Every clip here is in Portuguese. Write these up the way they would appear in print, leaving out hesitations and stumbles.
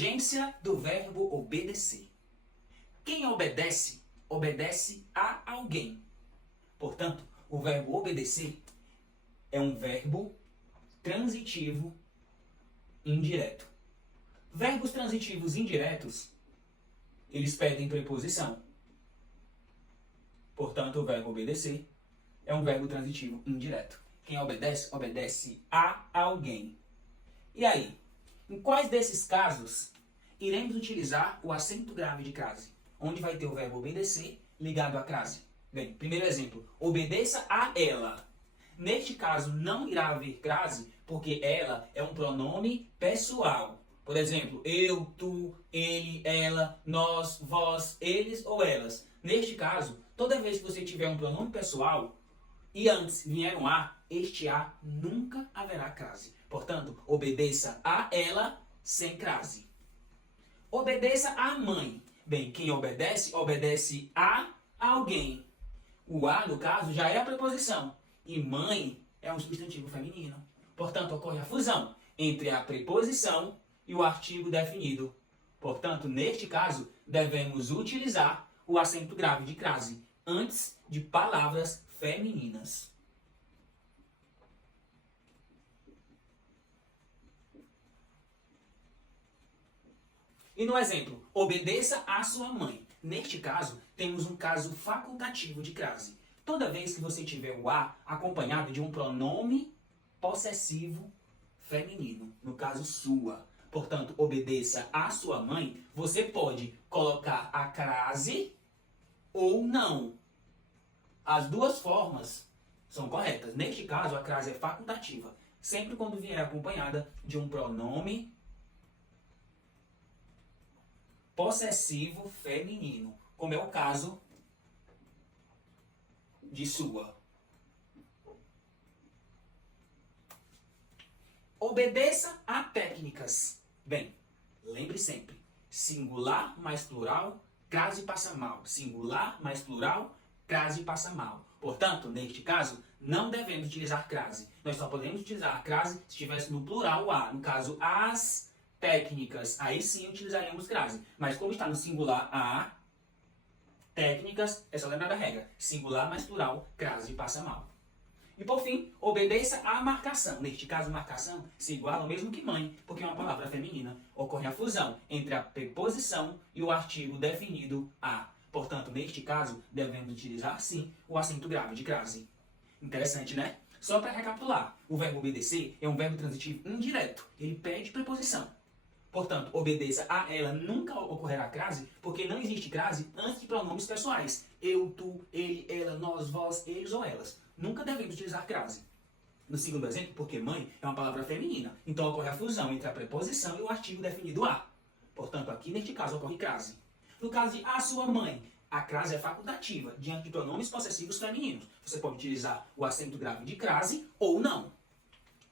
Agência do verbo obedecer. Quem obedece, obedece a alguém. Portanto, o verbo obedecer é um verbo transitivo indireto. Verbos transitivos indiretos, eles pedem preposição. Portanto, o verbo obedecer é um verbo transitivo indireto. Quem obedece, obedece a alguém. E aí, em quais desses casos iremos utilizar o acento grave de crase? Onde vai ter o verbo obedecer ligado à crase? Bem, primeiro exemplo, obedeça a ela. Neste caso, não irá haver crase, porque ela é um pronome pessoal. Por exemplo, eu, tu, ele, ela, nós, vós, eles ou elas. Neste caso, toda vez que você tiver um pronome pessoal e antes vier um a, este a nunca haverá crase. Portanto, obedeça a ela sem crase. Obedeça à mãe. Bem, quem obedece, obedece a alguém. O a, no caso, já é a preposição. E mãe é um substantivo feminino. Portanto, ocorre a fusão entre a preposição e o artigo definido. Portanto, neste caso, devemos utilizar o acento grave de crase antes de palavras femininas. E no exemplo, obedeça à sua mãe. Neste caso, temos um caso facultativo de crase. Toda vez que você tiver o a acompanhado de um pronome possessivo feminino, no caso sua. Portanto, obedeça à sua mãe, você pode colocar a crase ou não. As duas formas são corretas. Neste caso, a crase é facultativa, sempre quando vier acompanhada de um pronome possessivo feminino, como é o caso de sua. Obedeça a técnicas. Bem, lembre sempre, singular mais plural, crase passa mal. Singular mais plural, crase passa mal. Portanto, neste caso, não devemos utilizar crase. Nós só podemos utilizar a crase se estivesse no plural a. No caso, as técnicas. Aí sim utilizaremos crase. Mas como está no singular a, técnicas, é só lembrar da regra. Singular mais plural, crase passa mal. E por fim, obedeça à marcação. Neste caso, marcação se iguala ao mesmo que mãe, porque é uma palavra feminina. Ocorre a fusão entre a preposição e o artigo definido a. Portanto, neste caso, devemos utilizar sim o acento grave de crase. Interessante, né? Só para recapitular, o verbo obedecer é um verbo transitivo indireto. Ele pede preposição. Portanto, obedeça a ela, nunca ocorrerá crase, porque não existe crase antes de pronomes pessoais. Eu, tu, ele, ela, nós, vós, eles ou elas. Nunca devemos utilizar crase. No segundo exemplo, porque mãe é uma palavra feminina, então ocorre a fusão entre a preposição e o artigo definido a. Portanto, aqui neste caso ocorre crase. No caso de a sua mãe, a crase é facultativa, diante de pronomes possessivos femininos. Você pode utilizar o acento grave de crase ou não.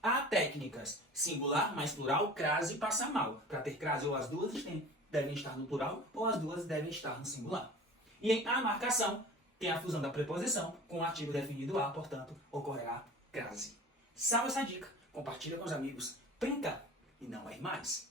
Há técnicas singular mais plural, crase passa mal. Para ter crase, ou as duas devem estar no plural, ou as duas devem estar no singular. E em a marcação, tem a fusão da preposição com o artigo definido a, portanto, ocorrerá crase. Salve essa dica, compartilha com os amigos, printa e não é mais.